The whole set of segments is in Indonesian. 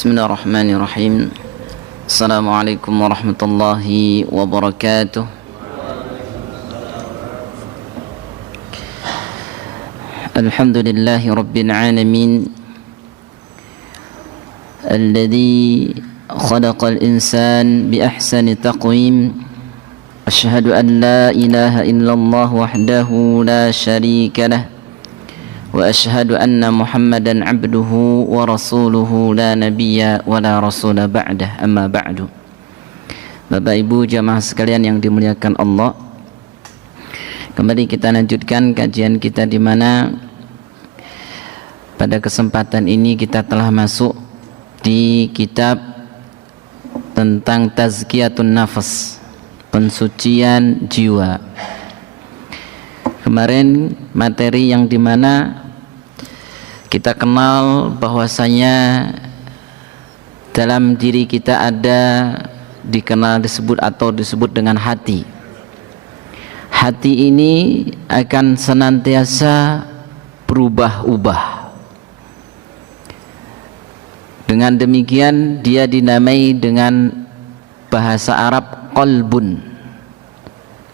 Bismillahirrahmanirrahim. Assalamualaikum warahmatullahi wabarakatuh. Alhamdulillahi rabbil alamin, alladhi khalaqal insan bi ahsani taqwim. Asyhadu an la ilaha illallah wahdahu la syarika lah, wa asyhadu anna Muhammadan abduhu wa rasuluhu la nabiyya wa la rasula ba'dah, amma ba'du. Bapak Ibu jamaah sekalian yang dimuliakan Allah, kembali kita lanjutkan kajian kita, di mana pada kesempatan ini kita telah masuk di kitab tentang tazkiyatun nafas, pensucian jiwa. Kemarin materi yang dimana kita kenal bahwasanya dalam diri kita ada disebut dengan hati. Hati ini akan senantiasa berubah-ubah. Dengan demikian dia dinamai dengan bahasa Arab qalbun,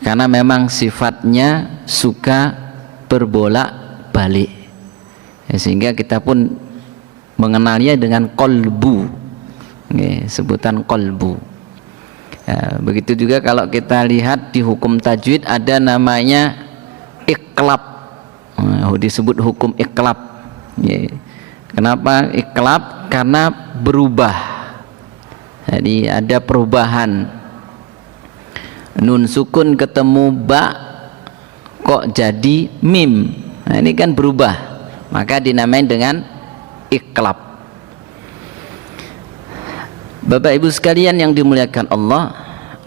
karena memang sifatnya suka berbolak-balik, sehingga kita pun mengenalnya dengan qalbu, sebutan qalbu. Begitu juga kalau kita lihat di hukum tajwid ada namanya iqlab, disebut hukum iqlab. Kenapa iqlab? Karena berubah, jadi ada perubahan. Nun sukun ketemu ba kok jadi mim, nah ini kan berubah, maka dinamain dengan iqlab. Bapak Ibu sekalian yang dimuliakan Allah,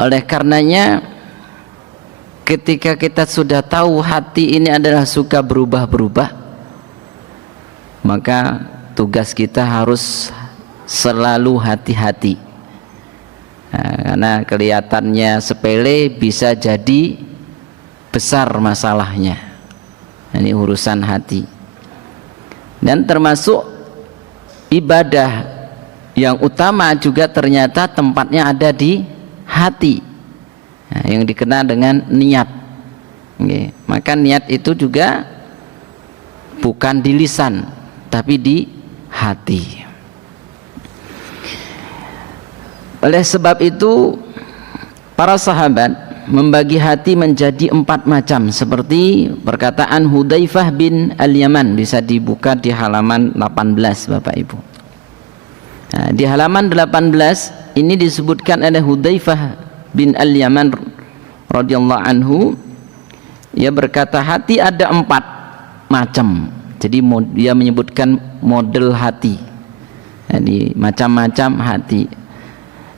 oleh karenanya ketika kita sudah tahu hati ini adalah suka berubah-berubah, maka tugas kita harus selalu hati-hati. Karena kelihatannya sepele bisa jadi besar masalahnya. Ini urusan hati. Dan termasuk ibadah yang utama juga ternyata tempatnya ada di hati, yang dikenal dengan niat. Maka niat itu juga bukan di lisan, tapi di hati. Oleh sebab itu para sahabat membagi hati menjadi 4 macam, seperti perkataan Hudzaifah bin Al-Yaman. Bisa dibuka di halaman 18 Bapak Ibu. Nah, di halaman 18 ini disebutkan oleh Hudzaifah bin Al-Yaman radhiyallahu anhu, ia berkata hati ada 4 macam. Jadi dia menyebutkan model hati, jadi macam-macam hati.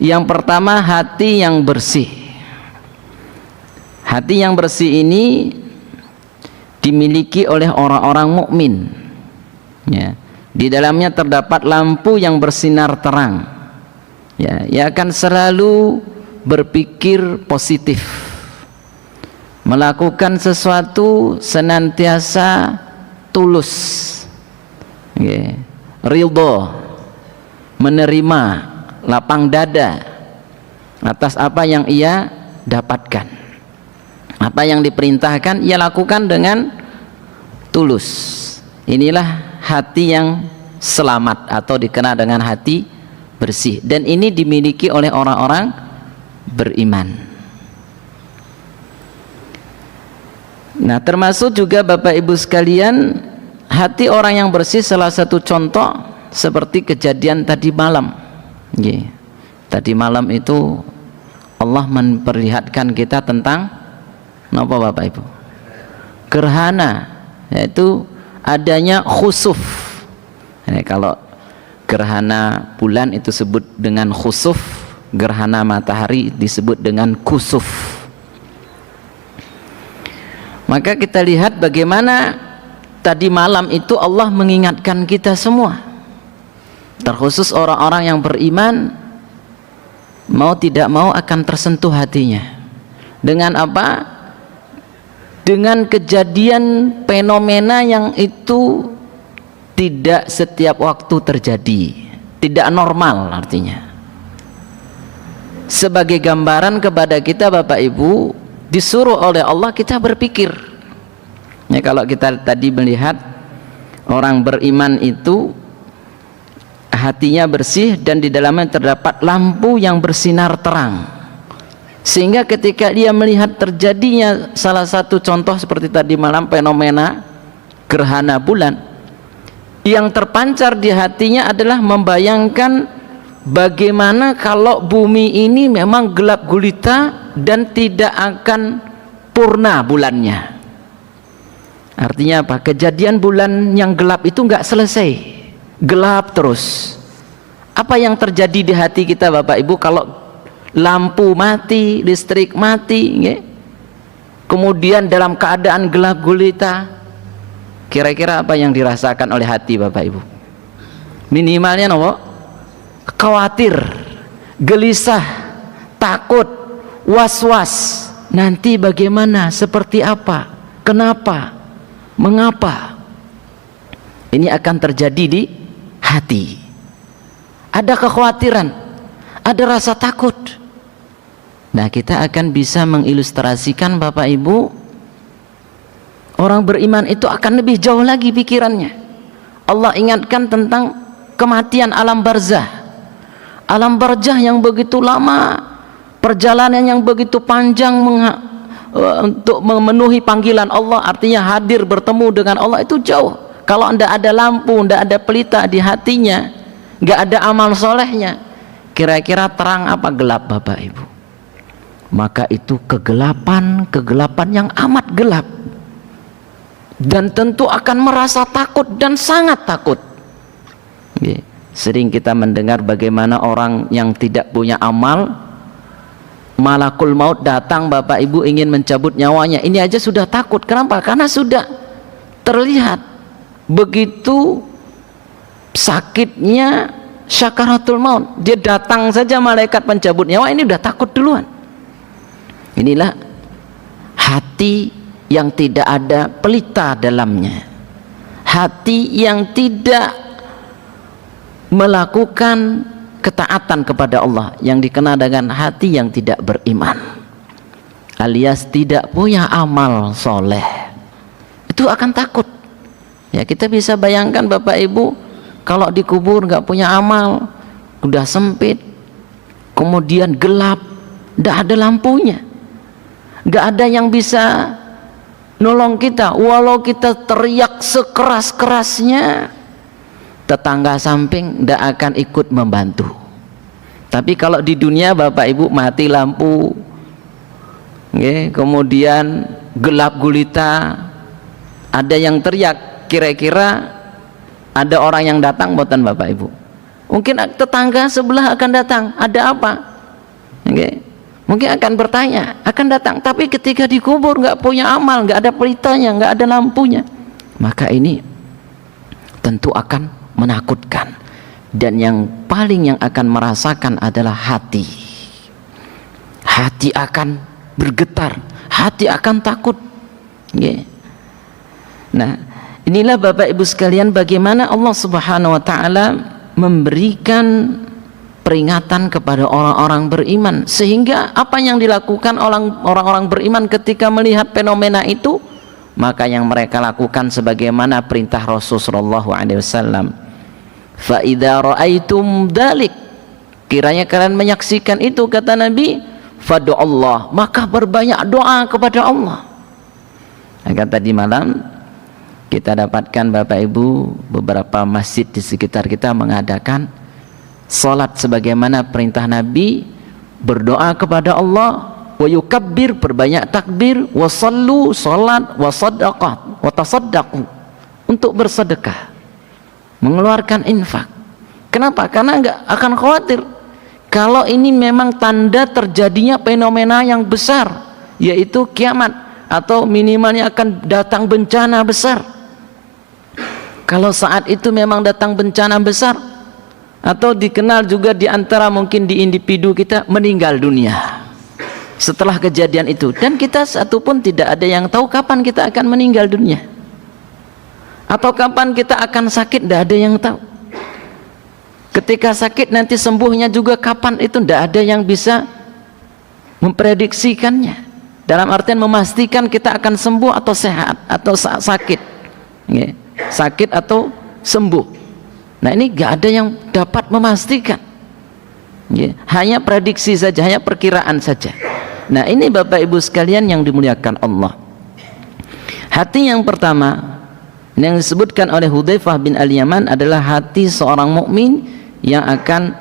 Yang pertama, hati yang bersih. Hati yang bersih ini dimiliki oleh orang-orang mukmin. Di dalamnya terdapat lampu yang bersinar terang. Ia akan selalu berpikir positif, melakukan sesuatu senantiasa tulus, ridho, menerima, lapang dada atas apa yang ia dapatkan. Apa yang diperintahkan ia lakukan dengan tulus. Inilah hati yang selamat atau dikenal dengan hati bersih, dan ini dimiliki oleh orang-orang beriman. Nah, termasuk juga Bapak Ibu sekalian, hati orang yang bersih salah satu contoh seperti kejadian tadi malam. Tadi malam itu Allah memperlihatkan kita tentang apa Bapak Ibu? Gerhana, yaitu adanya khusuf. Kalau gerhana bulan itu disebut dengan khusuf, gerhana matahari disebut dengan kusuf. Maka kita lihat bagaimana tadi malam itu Allah mengingatkan kita semua, terkhusus orang-orang yang beriman, mau tidak mau akan tersentuh hatinya. Dengan apa? Dengan kejadian fenomena yang itu tidak setiap waktu terjadi. tidak normal artinya. Sebagai gambaran kepada kita Bapak Ibu, disuruh oleh Allah kita berpikir. Ya, kalau kita tadi melihat orang beriman itu hatinya bersih dan di dalamnya terdapat lampu yang bersinar terang, sehingga ketika dia melihat terjadinya salah satu contoh seperti tadi malam fenomena gerhana bulan, yang terpancar di hatinya adalah membayangkan bagaimana kalau bumi ini memang gelap gulita dan tidak akan purna bulannya. Artinya apa? Kejadian bulan yang gelap itu nggak selesai, gelap terus. Apa yang terjadi di hati kita Bapak Ibu kalau lampu mati, listrik mati, ya? Kemudian dalam keadaan gelap gulita, kira-kira apa yang dirasakan oleh hati Bapak Ibu? Minimalnya nopo? Khawatir, gelisah, takut, was-was. Nanti bagaimana, seperti apa, kenapa, mengapa? Ini akan terjadi di hati. Ada kekhawatiran, ada rasa takut. Nah, kita akan bisa mengilustrasikan Bapak Ibu, orang beriman itu akan lebih jauh lagi pikirannya. Allah ingatkan tentang kematian alam barzah. Alam barzah yang begitu lama, perjalanan yang begitu panjang untuk memenuhi panggilan Allah, artinya hadir bertemu dengan Allah itu jauh. Kalau tidak ada lampu, tidak ada pelita di hatinya, nggak ada amal solehnya, kira-kira terang apa gelap Bapak Ibu? Maka itu kegelapan yang amat gelap, dan tentu akan merasa takut dan sangat takut. Sering kita mendengar bagaimana orang yang tidak punya amal, malakul maut datang Bapak Ibu ingin mencabut nyawanya. Ini aja sudah takut. Kenapa? Karena sudah terlihat begitu sakitnya syakaratul maut. Dia datang saja malaikat pencabut nyawa, ini udah takut duluan. Inilah hati yang tidak ada pelita dalamnya, hati yang tidak melakukan ketaatan kepada Allah, yang dikenal dengan hati yang tidak beriman, alias tidak punya amal soleh. Itu akan takut. Ya, kita bisa bayangkan Bapak Ibu, kalau dikubur nggak punya amal, udah sempit, kemudian gelap, nggak ada lampunya, nggak ada yang bisa nolong kita. Walau kita teriak sekeras-kerasnya, tetangga samping tidak akan ikut membantu. Tapi kalau di dunia Bapak Ibu mati lampu, kemudian gelap gulita, ada yang teriak, kira-kira ada orang yang datang buatan Bapak Ibu? Mungkin tetangga sebelah akan datang, ada apa? Mungkin akan bertanya, akan datang. Tapi ketika dikubur nggak punya amal, nggak ada pelitanya, nggak ada lampunya, maka ini tentu akan menakutkan. Dan yang paling yang akan merasakan adalah hati. Hati akan bergetar, hati akan takut. Nah, inilah Bapak Ibu sekalian bagaimana Allah Subhanahu wa taala memberikan peringatan kepada orang-orang beriman, sehingga apa yang dilakukan orang-orang beriman ketika melihat fenomena itu, maka yang mereka lakukan sebagaimana perintah Rasulullah SAW. Fa idza raaitum dzalik, kiranya kalian menyaksikan itu, kata Nabi, fadu Allah, maka berbanyak doa kepada Allah. Agar tadi malam kita dapatkan Bapak Ibu, beberapa masjid di sekitar kita mengadakan salat sebagaimana perintah Nabi, berdoa kepada Allah, wa yukabbir, perbanyak takbir, wa sallu, salat, wa sadaqat, wa tasaddaqu, untuk bersedekah, mengeluarkan infak. Kenapa? Karena enggak akan khawatir kalau ini memang tanda terjadinya fenomena yang besar, yaitu kiamat, atau minimalnya akan datang bencana besar. Kalau saat itu memang datang bencana besar, atau dikenal juga di antara mungkin di individu kita meninggal dunia setelah kejadian itu, dan kita satu pun tidak ada yang tahu kapan kita akan meninggal dunia atau kapan kita akan sakit, tidak ada yang tahu. Ketika sakit nanti sembuhnya juga kapan, itu tidak ada yang bisa memprediksikannya. Dalam artian memastikan kita akan sembuh atau sehat atau sakit, sakit atau sembuh. Nah ini gak ada yang dapat memastikan, hanya prediksi saja, hanya perkiraan saja. Nah ini Bapak Ibu sekalian yang dimuliakan Allah. Hati yang pertama yang disebutkan oleh Hudzaifah bin Al-Yaman adalah hati seorang mukmin yang akan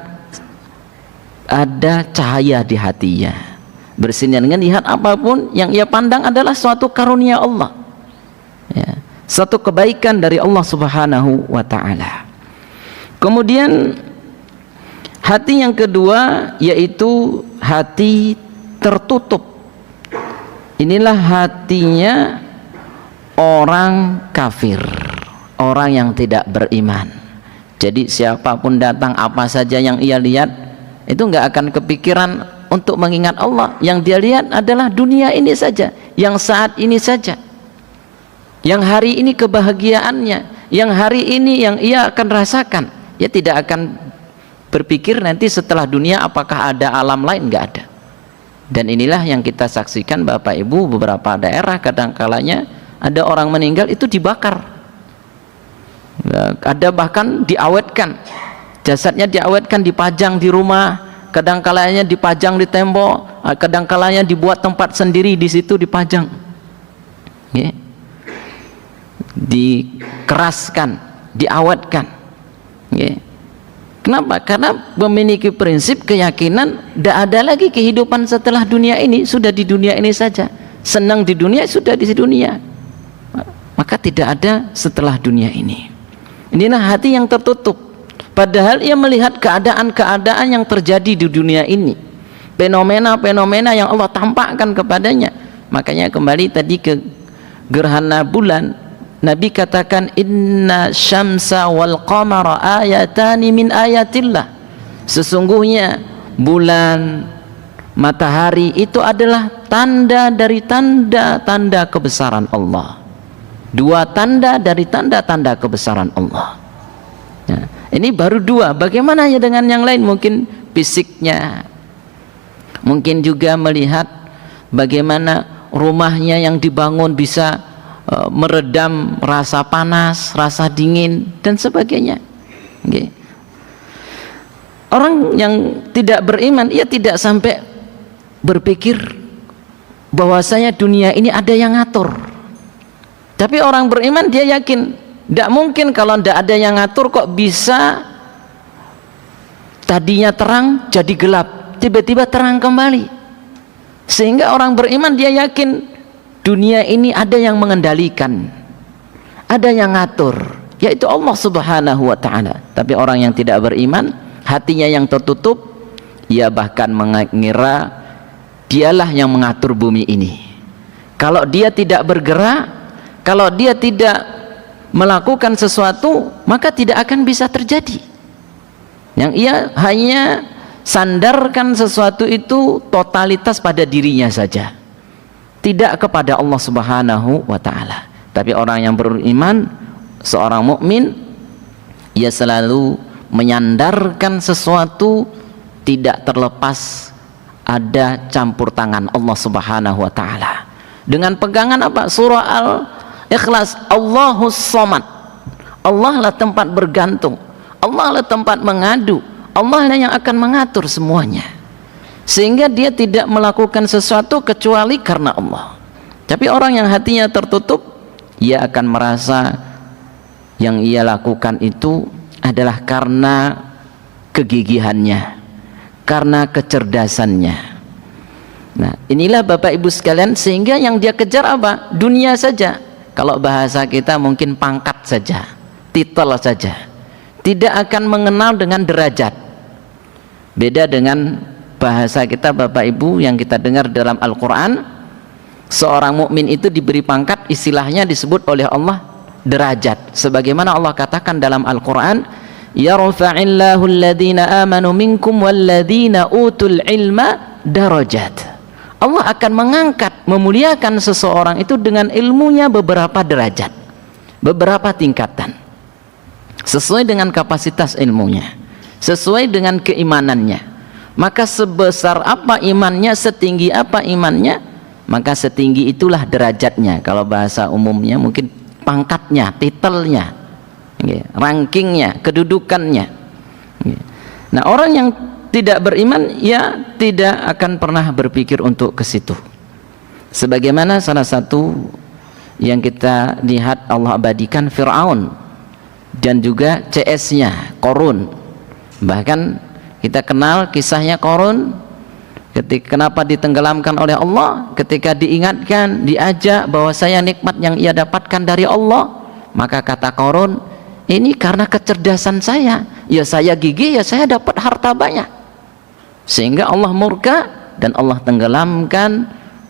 ada cahaya di hatinya, bersinar dengan lihat apapun yang ia pandang adalah suatu karunia Allah, suatu kebaikan dari Allah Subhanahu wa ta'ala. Kemudian hati yang kedua yaitu hati tertutup. Inilah hatinya orang kafir, orang yang tidak beriman. Jadi siapapun datang, apa saja yang ia lihat itu nggak akan kepikiran untuk mengingat Allah. Yang dia lihat adalah dunia ini saja, yang saat ini saja, yang hari ini kebahagiaannya, yang hari ini yang ia akan rasakan. Ia tidak akan berpikir nanti setelah dunia apakah ada alam lain, nggak ada. Dan inilah yang kita saksikan Bapak Ibu, beberapa daerah kadang-kalanya ada orang meninggal itu dibakar, ada bahkan diawetkan, jasadnya diawetkan, dipajang di rumah, kadang-kalanya dipajang di tembok, kadang-kalanya dibuat tempat sendiri di situ dipajang, dikeraskan, diawetkan. Kenapa? Karena memiliki prinsip keyakinan tidak ada lagi kehidupan setelah dunia ini, sudah di dunia ini saja, senang di dunia, sudah di dunia, maka tidak ada setelah dunia ini. Inilah hati yang tertutup, padahal ia melihat keadaan-keadaan yang terjadi di dunia ini, fenomena-fenomena yang Allah tampakkan kepadanya. Makanya kembali tadi ke gerhana bulan, Nabi katakan inna syamsa wal qamara ayatani min ayatillah. Sesungguhnya bulan, matahari itu adalah tanda dari tanda-tanda kebesaran Allah. Dua tanda dari tanda-tanda kebesaran Allah. Ini baru dua. Bagaimana ya dengan yang lain? Mungkin fisiknya, mungkin juga melihat bagaimana rumahnya yang dibangun bisa meredam rasa panas, rasa dingin dan sebagainya. Orang yang tidak beriman, ia tidak sampai berpikir bahwasanya dunia ini ada yang ngatur. Tapi orang beriman dia yakin, tidak mungkin kalau tidak ada yang ngatur kok bisa tadinya terang jadi gelap, tiba-tiba terang kembali. Sehingga orang beriman dia yakin dunia ini ada yang mengendalikan, ada yang ngatur, yaitu Allah Subhanahu wa ta'ala. Tapi orang yang tidak beriman, hatinya yang tertutup, ia bahkan mengira dialah yang mengatur bumi ini. Kalau dia tidak bergerak, kalau dia tidak melakukan sesuatu, maka tidak akan bisa terjadi. Yang ia hanya sandarkan sesuatu itu totalitas pada dirinya saja, tidak kepada Allah Subhanahu wa ta'ala. Tapi orang yang beriman, seorang mukmin, ia selalu menyandarkan sesuatu tidak terlepas ada campur tangan Allah Subhanahu wa ta'ala. Dengan pegangan apa? Surah Al-Ikhlas, Allahus Somad. Allah lah tempat bergantung, Allah lah tempat mengadu, Allah lah yang akan mengatur semuanya. Sehingga dia tidak melakukan sesuatu kecuali karena Allah. Tapi orang yang hatinya tertutup, ia akan merasa yang ia lakukan itu adalah karena kegigihannya, karena kecerdasannya. Nah, inilah Bapak Ibu sekalian, sehingga yang dia kejar apa? Dunia saja. Kalau bahasa kita mungkin pangkat saja, titel saja. Tidak akan mengenal dengan derajat. Beda dengan bahasa kita Bapak Ibu yang kita dengar dalam Al-Quran, seorang mukmin itu diberi pangkat, istilahnya disebut oleh Allah derajat. Sebagaimana Allah katakan dalam Al-Quran, yarfa'illahu alladhina amanu minkum walladhina utul ilma darajat. Allah akan mengangkat, memuliakan seseorang itu dengan ilmunya beberapa derajat, beberapa tingkatan, sesuai dengan kapasitas ilmunya. sesuai dengan keimanannya. Maka sebesar apa imannya, setinggi apa imannya, maka setinggi itulah derajatnya. Kalau bahasa umumnya mungkin pangkatnya, titelnya, rankingnya, kedudukannya. Nah, orang yang tidak beriman ya tidak akan pernah berpikir untuk ke situ. Sebagaimana salah satu yang kita lihat Allah abadikan, Fir'aun dan juga CS-nya Qarun. Bahkan kita kenal kisahnya Qarun, kenapa ditenggelamkan oleh Allah. Ketika diingatkan, diajak bahwa saya nikmat yang ia dapatkan dari Allah, maka kata Qarun, ini karena kecerdasan saya, ya saya gigih, ya saya dapat harta banyak, sehingga Allah murka dan Allah tenggelamkan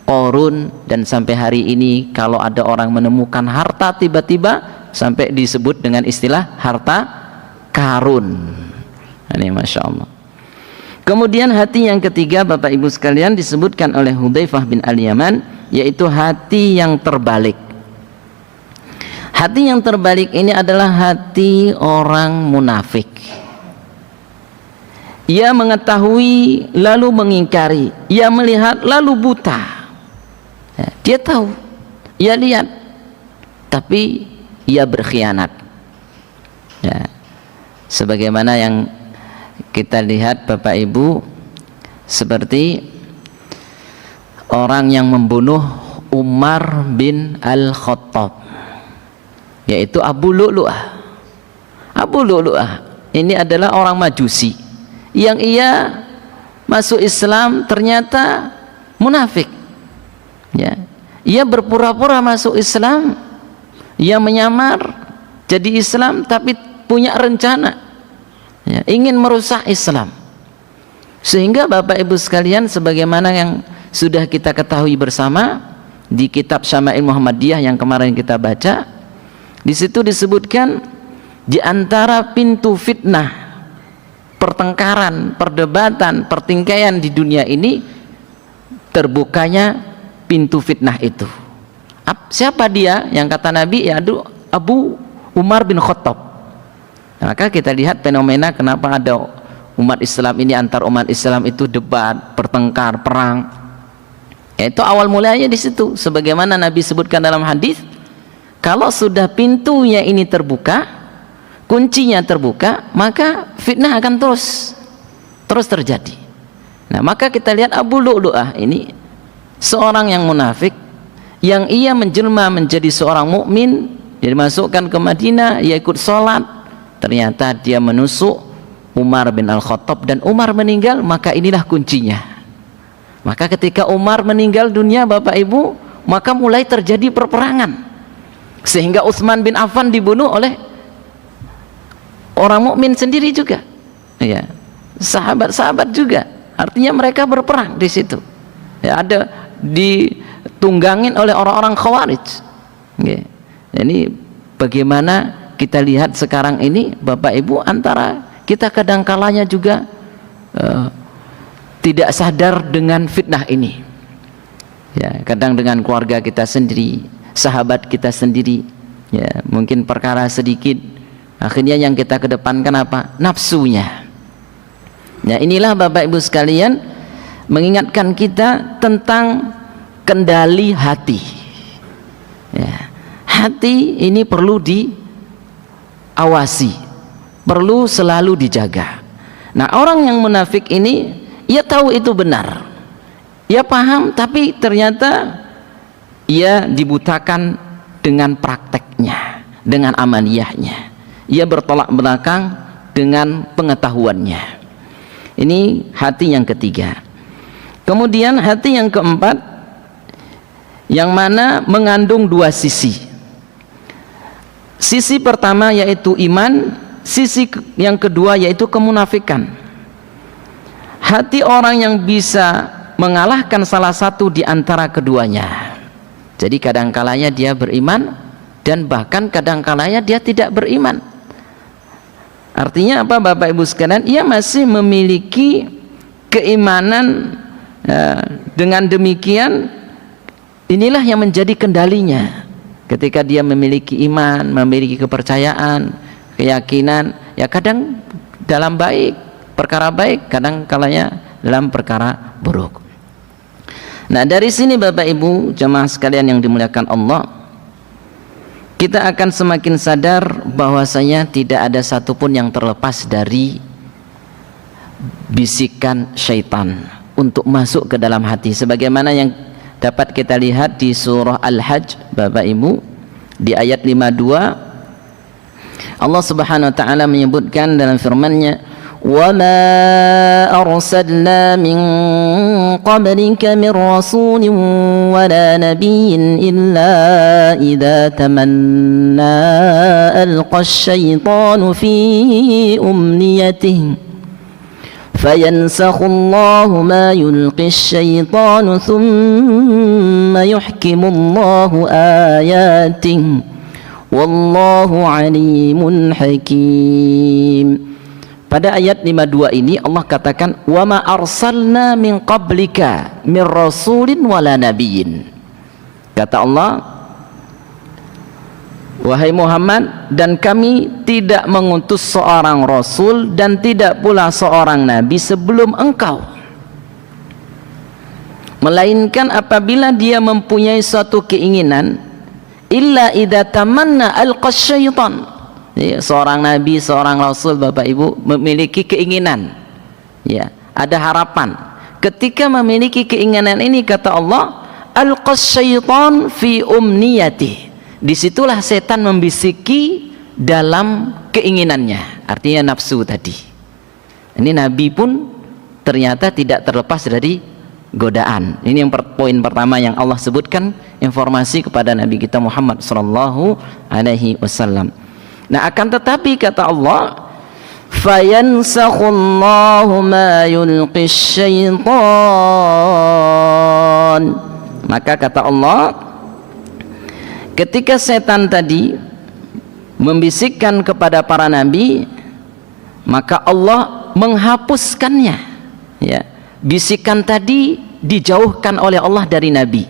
Qarun. Dan sampai hari ini kalau ada orang menemukan harta tiba-tiba sampai disebut dengan istilah harta karun. Ini Masya Allah. Kemudian hati yang ketiga Bapak Ibu sekalian disebutkan oleh Hudzaifah bin Al-Yaman, yaitu hati yang terbalik. Hati yang terbalik ini adalah hati orang munafik. Ia mengetahui lalu mengingkari, ia melihat lalu buta. Dia tahu, ia lihat, tapi ia berkhianat. Ya. Sebagaimana yang kita lihat Bapak Ibu, seperti orang yang membunuh Umar bin Al-Khattab, yaitu Abu Lu'lu'ah. Abu Lu'lu'ah ini adalah orang Majusi yang ia masuk Islam ternyata munafik. Ya, ia berpura-pura masuk Islam, ia menyamar jadi Islam tapi punya rencana, ya, ingin merusak Islam. Sehingga Bapak Ibu sekalian, sebagaimana yang sudah kita ketahui bersama di kitab Syama'il Muhammadiyah yang kemarin kita baca, di situ disebutkan di antara pintu fitnah, pertengkaran, perdebatan, pertingkaian di dunia ini, terbukanya pintu fitnah itu. Siapa dia? Yang kata Nabi, ya Abu Umar bin Khattab. Maka kita lihat fenomena kenapa ada umat Islam ini, antar umat Islam itu debat, pertengkar, perang. Itu awal mulanya di situ. Sebagaimana Nabi sebutkan dalam hadis, kalau sudah pintunya ini terbuka, kuncinya terbuka, maka fitnah akan terus terjadi. Nah, maka kita lihat Abu Lu'lu'ah ini seorang yang munafik, yang ia menjelma menjadi seorang mukmin, dia dimasukkan ke Madinah, ia ikut sholat, ternyata dia menusuk Umar bin Al-Khattab dan Umar meninggal. Maka inilah kuncinya. Maka ketika Umar meninggal dunia Bapak Ibu, maka mulai terjadi perperangan, sehingga Utsman bin Affan dibunuh oleh orang mukmin sendiri juga, ya, sahabat-sahabat juga. Artinya mereka berperang di situ, ya, ada ditunggangin oleh orang-orang Khawarij, ya. Ini bagaimana kita lihat sekarang ini Bapak Ibu, antara kita kadangkalanya juga tidak sadar dengan fitnah ini, ya, kadang dengan keluarga kita sendiri, sahabat kita sendiri, ya, mungkin perkara sedikit akhirnya yang kita kedepankan apa? Nafsunya. Ya, inilah Bapak Ibu sekalian mengingatkan kita tentang kendali hati, ya. Hati ini perlu diawasi, perlu selalu dijaga. Nah, orang yang munafik ini, ia tahu itu benar, ia paham, tapi ternyata ia dibutakan dengan prakteknya, dengan amaliyahnya. Ia bertolak belakang dengan pengetahuannya. Ini hati yang ketiga. Kemudian hati yang keempat, yang mana mengandung dua sisi. Sisi pertama yaitu iman, sisi yang kedua yaitu kemunafikan. Hati orang yang bisa mengalahkan salah satu di antara keduanya. Jadi kadangkalanya dia beriman, dan bahkan kadangkalanya dia tidak beriman. Artinya apa Bapak Ibu sekalian? Ia masih memiliki keimanan, dengan demikian inilah yang menjadi kendalinya. Ketika dia memiliki iman, memiliki kepercayaan, keyakinan, ya kadang dalam baik, perkara baik, kadang kalanya dalam perkara buruk. Nah, dari sini Bapak Ibu jemaah sekalian yang dimuliakan Allah, kita akan semakin sadar bahwasanya tidak ada satupun yang terlepas dari bisikan syaitan untuk masuk ke dalam hati, sebagaimana yang dapat kita lihat di surah Al-Hajj Bapak Ibu di ayat 52. Allah Subhanahu wa taala menyebutkan dalam firman-Nya, "Wa ma arsalna min qablika min rasulin wa la nabiyyin illa idza tamanna alqa asy-syaitanu fi umniyatihi فينسخ الله ما يلقي الشيطان ثم يحكم الله آياته والله عليم حكيم." Pada ayat 52 ini Allah katakan, "Wa ma arsalna min qablika min rasulin wala nabiyyin." Kata Allah, wahai Muhammad, dan kami tidak mengutus seorang rasul dan tidak pula seorang nabi sebelum engkau, melainkan apabila dia mempunyai suatu keinginan, illa idza tamanna alqa syaitan. Ya, seorang nabi, seorang rasul Bapak Ibu memiliki keinginan, ya, ada harapan. Ketika memiliki keinginan ini, kata Allah, alqa syaitan fi umniyati. Disitulah setan membisiki dalam keinginannya, artinya nafsu tadi. Ini Nabi pun ternyata tidak terlepas dari godaan. Ini yang poin pertama yang Allah sebutkan, informasi kepada Nabi kita Muhammad sallallahu alaihi wasallam. Nah, akan tetapi kata Allah, fayansakhullahu ma yulqis syaitan. Maka kata Allah, ketika setan tadi membisikkan kepada para nabi, maka Allah menghapuskannya, ya. Bisikan tadi dijauhkan oleh Allah dari nabi.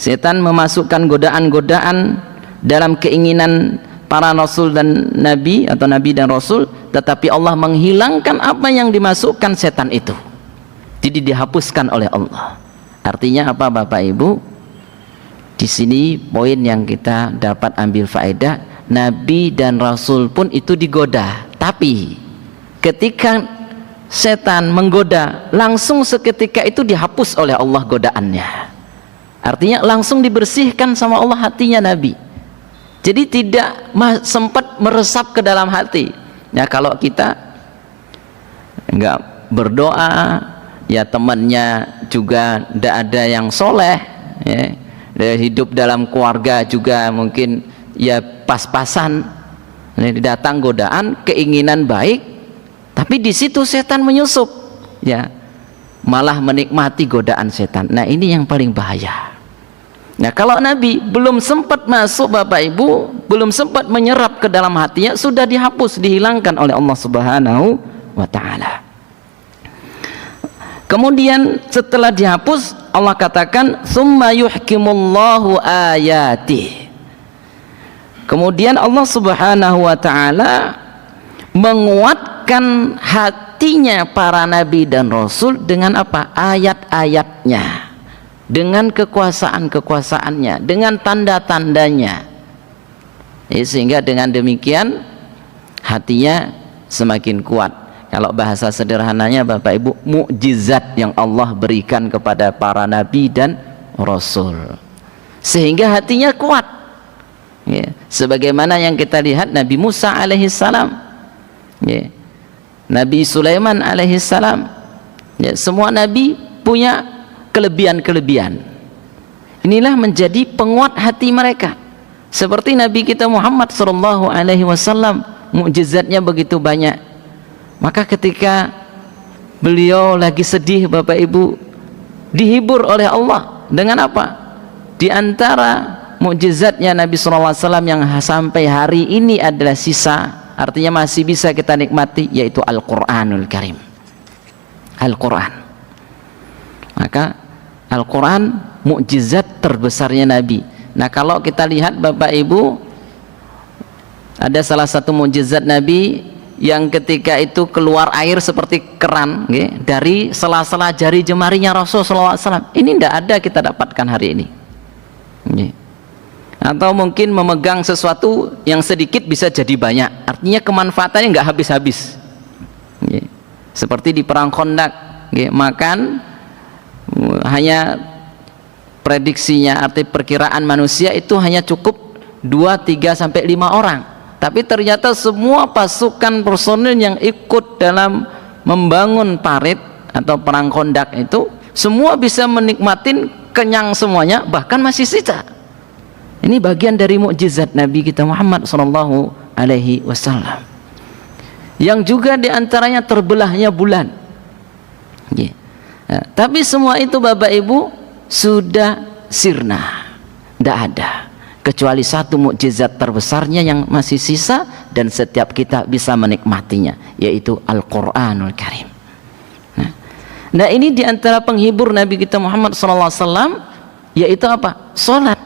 Setan memasukkan godaan-godaan dalam keinginan para rasul dan nabi, atau nabi dan rasul, tetapi Allah menghilangkan apa yang dimasukkan setan itu. Jadi dihapuskan oleh Allah. Artinya apa Bapak Ibu? Di sini poin yang kita dapat ambil faedah, nabi dan rasul pun itu digoda, tapi ketika setan menggoda, langsung seketika itu dihapus oleh Allah godaannya. Artinya langsung dibersihkan sama Allah hatinya nabi. Jadi tidak sempat meresap ke dalam hati. Ya, kalau kita enggak berdoa, ya temannya juga tidak ada yang soleh, ya, hidup dalam keluarga juga mungkin ya pas-pasan, datang godaan keinginan baik, tapi di situ setan menyusup, ya, malah menikmati godaan setan. Nah, ini yang paling bahaya. Nah, kalau Nabi belum sempat masuk Bapak Ibu, belum sempat menyerap ke dalam hatinya, sudah dihapus, dihilangkan oleh Allah Subhanahu wa taala. Kemudian setelah dihapus, Allah katakan, "Tsumma yuhkimullahu ayatih." Kemudian Allah Subhanahu wa taala menguatkan hatinya para nabi dan rasul dengan apa? Ayat-ayatnya, dengan kekuasaan-kekuasaannya, dengan tanda-tandanya. Sehingga dengan demikian hatinya semakin kuat. Kalau bahasa sederhananya Bapak Ibu, mukjizat yang Allah berikan kepada para nabi dan rasul, sehingga hatinya kuat, ya. Sebagaimana yang kita lihat Nabi Musa alaihissalam, ya. Nabi Sulaiman alaihissalam, ya. Semua nabi punya kelebihan-kelebihan. Inilah menjadi penguat hati mereka. Seperti Nabi kita Muhammad sallallahu alaihi wasallam, mukjizatnya begitu banyak. Maka ketika beliau lagi sedih Bapak Ibu, dihibur oleh Allah dengan apa? Di antara mukjizatnya Nabi SAW yang sampai hari ini adalah sisa, artinya masih bisa kita nikmati, yaitu Al-Quranul Karim. Al-Quran. Maka Al-Quran mukjizat terbesarnya Nabi. Nah, kalau kita lihat Bapak Ibu, ada salah satu mukjizat Nabi yang ketika itu keluar air seperti keran dari sela-sela jari jemarinya Rasulullah SAW. Ini tidak ada kita dapatkan hari ini. Atau mungkin memegang sesuatu yang sedikit bisa jadi banyak, artinya kemanfaatannya nggak habis-habis. Seperti di perang Khandaq, makan hanya prediksinya, arti perkiraan manusia itu hanya cukup 2, 3 sampai 5 orang. Tapi ternyata semua pasukan personil yang ikut dalam membangun parit atau perang Khandaq itu semua bisa menikmatin kenyang semuanya, bahkan masih sisa. Ini bagian dari mukjizat Nabi kita Muhammad sallallahu alaihi wasallam. Yang juga diantaranya terbelahnya bulan. Tapi semua itu Bapak Ibu sudah sirna, tidak ada kecuali satu mukjizat terbesarnya yang masih sisa dan setiap kita bisa menikmatinya, yaitu Al-Quranul Karim. Nah ini diantara penghibur Nabi kita Muhammad SAW, yaitu apa? Sholat.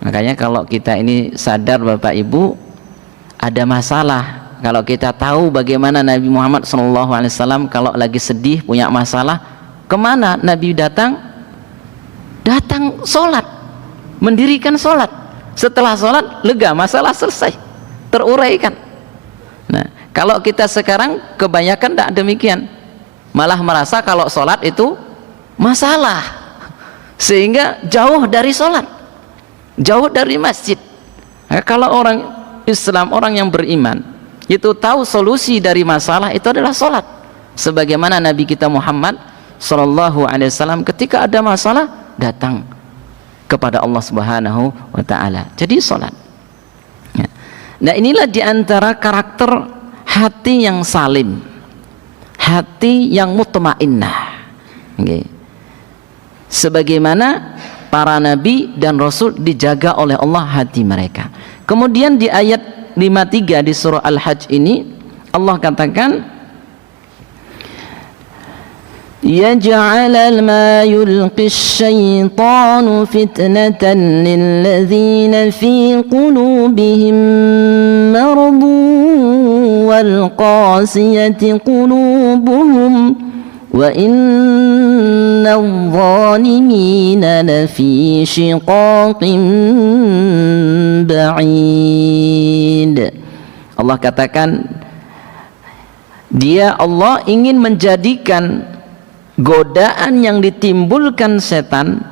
Makanya kalau kita ini sadar Bapak Ibu ada masalah, kalau kita tahu bagaimana Nabi Muhammad SAW kalau lagi sedih punya masalah, kemana Nabi datang? Datang sholat, mendirikan sholat. Setelah sholat lega, masalah selesai, teruraikan. Nah kalau kita sekarang kebanyakan tidak demikian, malah merasa kalau sholat itu masalah, sehingga jauh dari sholat, jauh dari masjid. Nah, kalau orang Islam, orang yang beriman itu tahu solusi dari masalah itu adalah sholat, sebagaimana Nabi kita Muhammad SAW ketika ada masalah datang kepada Allah Subhanahu wa Ta'ala, jadi sholat. Nah inilah diantara karakter hati yang salim, hati yang mutmainnah, sebagaimana para nabi dan rasul dijaga oleh Allah hati mereka. Kemudian di ayat 53 di surah Al-Hajj ini Allah katakan, يَجْعَلَ مَا يُلْقِي الشَّيْطَانُ فِتْنَةً لِلَّذِينَ فِي قُلُوبِهِمْ مَرَضٌ وَالْقَاسِيَةِ قُلُوبُهُمْ وَإِنَّ الظَّالِمِينَ لَفِي شِقَاقٍ بَعِيدٍ. Allah katakan, Dia Allah ingin menjadikan godaan yang ditimbulkan setan,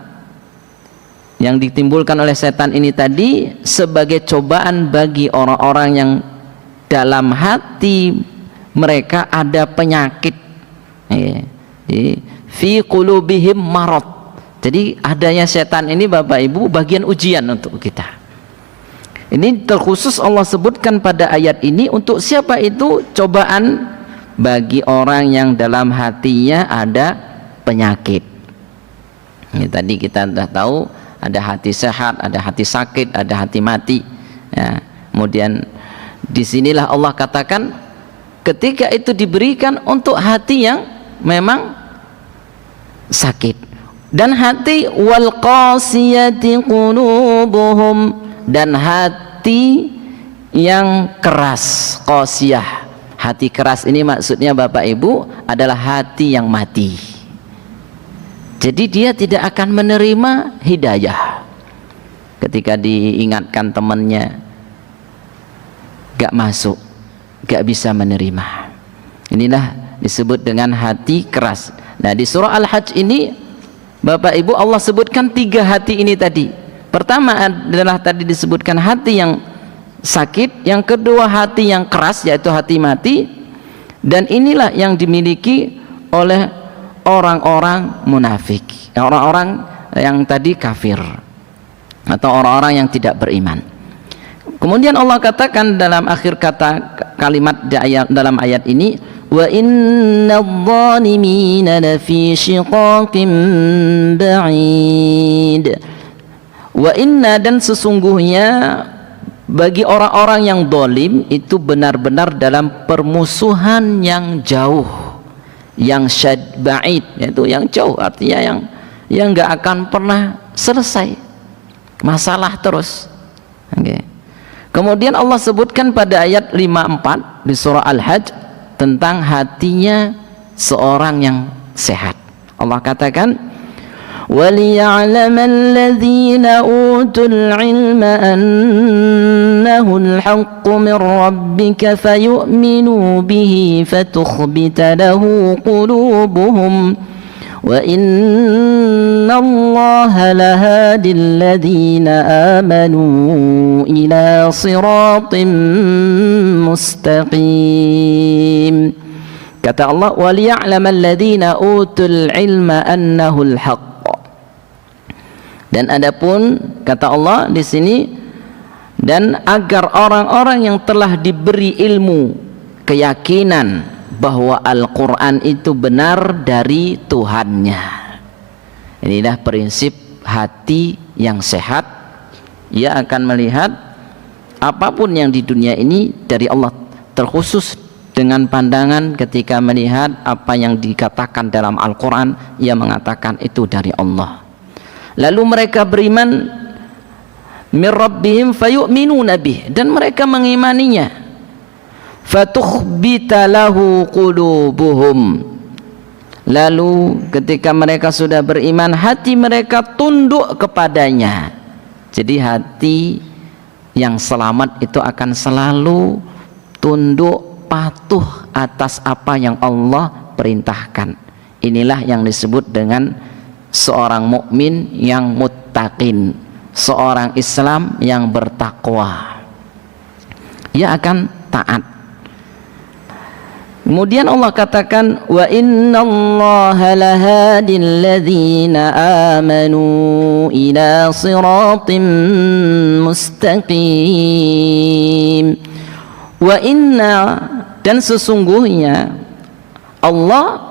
yang ditimbulkan oleh setan ini tadi sebagai cobaan bagi orang-orang yang dalam hati mereka ada penyakit, fi qulubihim marad. Jadi adanya setan ini Bapak Ibu bagian ujian untuk kita. Ini terkhusus Allah sebutkan pada ayat ini untuk siapa itu? Cobaan bagi orang yang dalam hatinya ada penyakit. Ini tadi kita sudah tahu ada hati sehat, ada hati sakit, ada hati mati. Ya, kemudian disinilah Allah katakan ketika itu diberikan untuk hati yang memang sakit, dan hati wal qasiyati qulubuhum, dan hati yang keras, qasiyah. Hati keras ini maksudnya Bapak Ibu adalah hati yang mati. Jadi dia tidak akan menerima hidayah. Ketika diingatkan temannya gak masuk, gak bisa menerima. Inilah disebut dengan hati keras. Nah di surah Al-Hajj ini Bapak Ibu Allah sebutkan 3 hati ini tadi. Pertama adalah tadi disebutkan hati yang sakit, yang kedua hati yang keras yaitu hati mati, dan inilah yang dimiliki oleh orang-orang munafik, orang-orang yang tadi kafir atau orang-orang yang tidak beriman. Kemudian Allah katakan dalam akhir kata kalimat dalam ayat ini, wa innadh-dhalimina lafi shiqaqin ba'id. Wa inna, dan sesungguhnya bagi orang-orang yang dolim itu benar-benar dalam permusuhan yang jauh, yang ba'id, yaitu yang jauh, artinya yang nggak akan pernah selesai, masalah terus. Okay. Kemudian Allah sebutkan pada ayat 54 di surah Al-Hajj tentang hatinya seorang yang sehat. Allah katakan, وَلِيَعْلَمَ الَّذِينَ أُوتُوا الْعِلْمَ أَنَّهُ الْحَقُّ مِنْ رَبِّكَ فَيُؤْمِنُوا بِهِ فَتُخْبِتَ لَهُ قُلُوبُهُمْ وَإِنَّ اللَّهَ لَهَادِي الَّذِينَ آمَنُوا إِلَى صِرَاطٍ مُسْتَقِيمٍ. Kata Allah, وَلِيَعْلَمَ الَّذِينَ أُوتُوا الْعِلْمَ أَنَّهُ الْحَقُّ. Dan adapun kata Allah di sini, dan agar orang-orang yang telah diberi ilmu keyakinan bahwa Al-Quran itu benar dari Tuhannya. Inilah prinsip hati yang sehat. Ia akan melihat apapun yang di dunia ini dari Allah, terkhusus dengan pandangan ketika melihat apa yang dikatakan dalam Al-Quran, ia mengatakan itu dari Allah. Lalu mereka beriman min rabbihim fayu'minuna bih, dan mereka mengimaninya. Fatukhbita lahu qulubuhum, lalu ketika mereka sudah beriman, hati mereka tunduk kepadanya. Jadi hati yang selamat itu akan selalu tunduk, patuh atas apa yang Allah perintahkan. Inilah yang disebut dengan seorang mukmin yang muttaqin, seorang Islam yang bertakwa. Ia akan taat. Kemudian Allah katakan, wa innallaha lahadil ladzina amanu ila siratim mustaqim. Wa inna, dan sesungguhnya Allah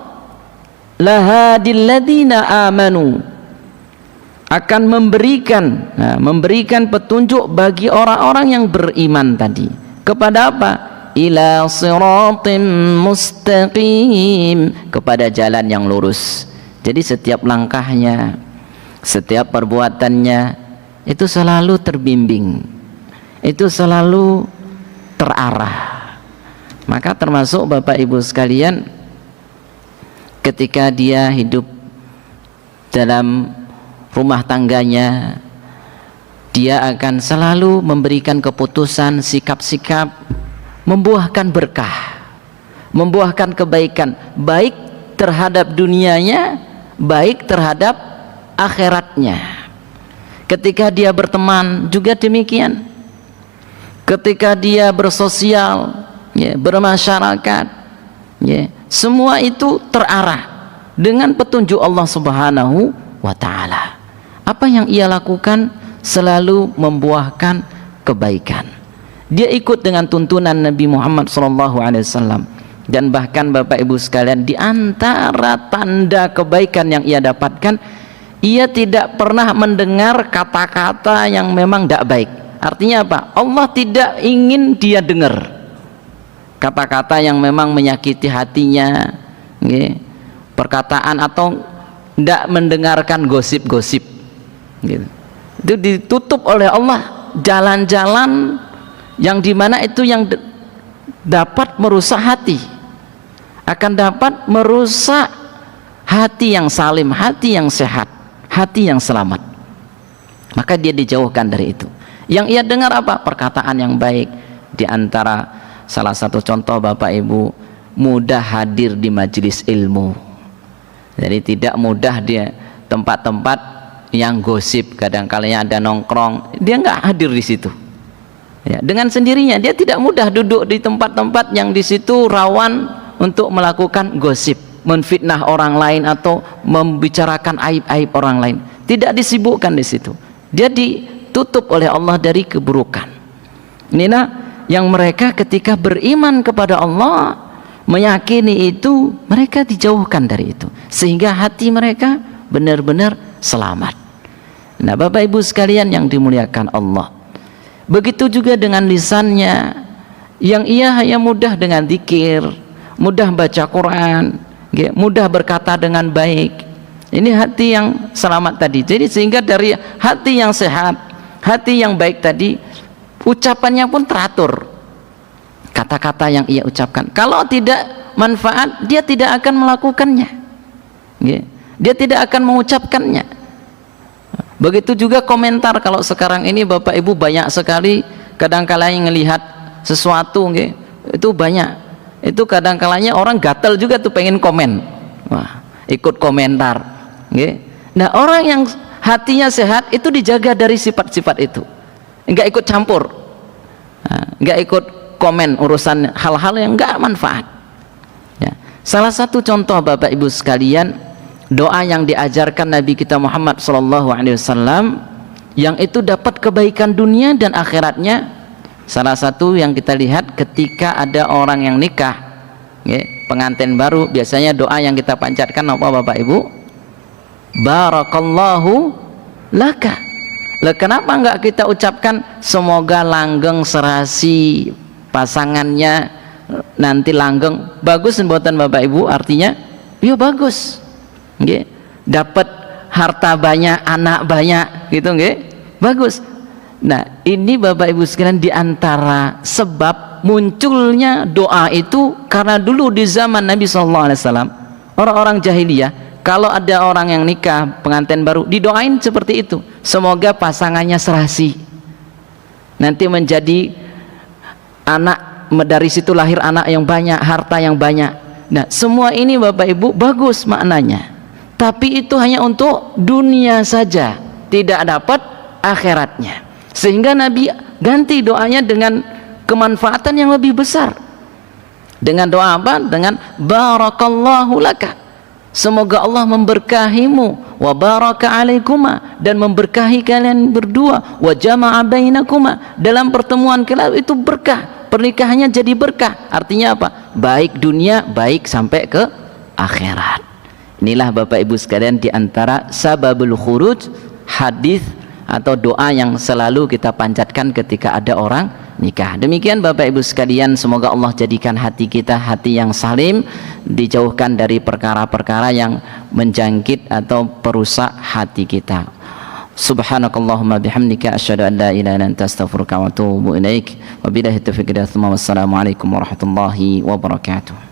lahadil ladzina amanu, akan memberikan petunjuk bagi orang-orang yang beriman tadi. Kepada apa? Ila siratim mustaqim, kepada jalan yang lurus. Jadi setiap langkahnya, setiap perbuatannya itu selalu terbimbing, itu selalu terarah. Maka termasuk Bapak Ibu sekalian, ketika dia hidup dalam rumah tangganya, dia akan selalu memberikan keputusan, sikap-sikap membuahkan berkah, membuahkan kebaikan, baik terhadap dunianya, baik terhadap akhiratnya. Ketika dia berteman juga demikian. Ketika dia bersosial, ya, bermasyarakat, ya, semua itu terarah dengan petunjuk Allah Subhanahu wa ta'ala. Apa yang ia lakukan selalu membuahkan kebaikan. Dia ikut dengan tuntunan Nabi Muhammad SAW. Dan bahkan Bapak Ibu sekalian, di antara tanda kebaikan yang ia dapatkan, ia tidak pernah mendengar kata-kata yang memang tidak baik. Artinya apa? Allah tidak ingin dia dengar kata-kata yang memang menyakiti hatinya, okay, perkataan, atau tidak mendengarkan gosip-gosip, gitu. Itu ditutup oleh Allah jalan-jalan yang dimana itu yang dapat merusak hati, akan dapat merusak hati yang salim, hati yang sehat, hati yang selamat. Maka dia dijauhkan dari itu. Yang ia dengar apa? Perkataan yang baik. Di antara salah satu contoh Bapak Ibu, mudah hadir di majelis ilmu. Jadi tidak mudah dia tempat-tempat yang gosip, kadang-kadang ada nongkrong, dia nggak hadir di situ. Ya, dengan sendirinya dia tidak mudah duduk di tempat-tempat yang di situ rawan untuk melakukan gosip, menfitnah orang lain atau membicarakan aib-aib orang lain. Tidak disibukkan di situ. Dia ditutup oleh Allah dari keburukan. Inilah yang mereka ketika beriman kepada Allah, meyakini itu, mereka dijauhkan dari itu, sehingga hati mereka benar-benar selamat. Nah, Bapak Ibu sekalian yang dimuliakan Allah, begitu juga dengan lisannya, yang ia hanya mudah dengan zikir, mudah baca Quran, mudah berkata dengan baik. Ini hati yang selamat tadi. Jadi sehingga dari hati yang sehat, hati yang baik tadi, ucapannya pun teratur, kata-kata yang ia ucapkan. Kalau tidak manfaat, dia tidak akan melakukannya, dia tidak akan mengucapkannya. Begitu juga komentar. Kalau sekarang ini Bapak Ibu banyak sekali kadang-kala yang melihat sesuatu, itu banyak. Itu kadang-kalanya orang gatel juga tuh pengen komen, wah, ikut komentar. Nah, orang yang hatinya sehat itu dijaga dari sifat-sifat itu, enggak ikut campur, enggak ikut komen urusan hal-hal yang enggak manfaat. Ya. Salah satu contoh Bapak Ibu sekalian, doa yang diajarkan Nabi kita Muhammad SAW yang itu dapat kebaikan dunia dan akhiratnya. Salah satu yang kita lihat ketika ada orang yang nikah, pengantin baru, biasanya doa yang kita panjatkan apa Bapak Ibu? Barakallahu laka. Lah kenapa enggak kita ucapkan semoga langgeng serasi pasangannya nanti langgeng? Bagus buatan Bapak Ibu, artinya ya bagus. Dapat harta banyak, anak banyak, gitu, bagus. Nah, ini Bapak Ibu sekalian diantara sebab munculnya doa itu karena dulu di zaman Nabi SAW, orang-orang jahiliyah, kalau ada orang yang nikah, pengantin baru, didoain seperti itu, semoga pasangannya serasi, nanti menjadi anak, dari situ lahir anak yang banyak, harta yang banyak. Nah, semua ini Bapak Ibu bagus maknanya, tapi itu hanya untuk dunia saja, tidak dapat akhiratnya. Sehingga Nabi ganti doanya dengan kemanfaatan yang lebih besar. Dengan doa apa? Dengan barakallahu laka, semoga Allah memberkahimu, wa baraka alaikuma, dan memberkahi kalian berdua, wa jama'a bainakuma, dalam pertemuan kalian itu berkah, pernikahannya jadi berkah. Artinya apa? Baik dunia, baik sampai ke akhirat. Inilah Bapak Ibu sekalian diantara sababul khuruj, hadis atau doa yang selalu kita panjatkan ketika ada orang nikah. Demikian Bapak Ibu sekalian, semoga Allah jadikan hati kita hati yang salim, dijauhkan dari perkara-perkara yang menjangkit atau perusak hati kita. Subhanakallahumma bihamdika asyhadu an la ilaha illa anta astaghfiruka wa atubu ilaik. Wabillahi taufiq wal hidayah. Wassalamualaikum warahmatullahi wabarakatuh.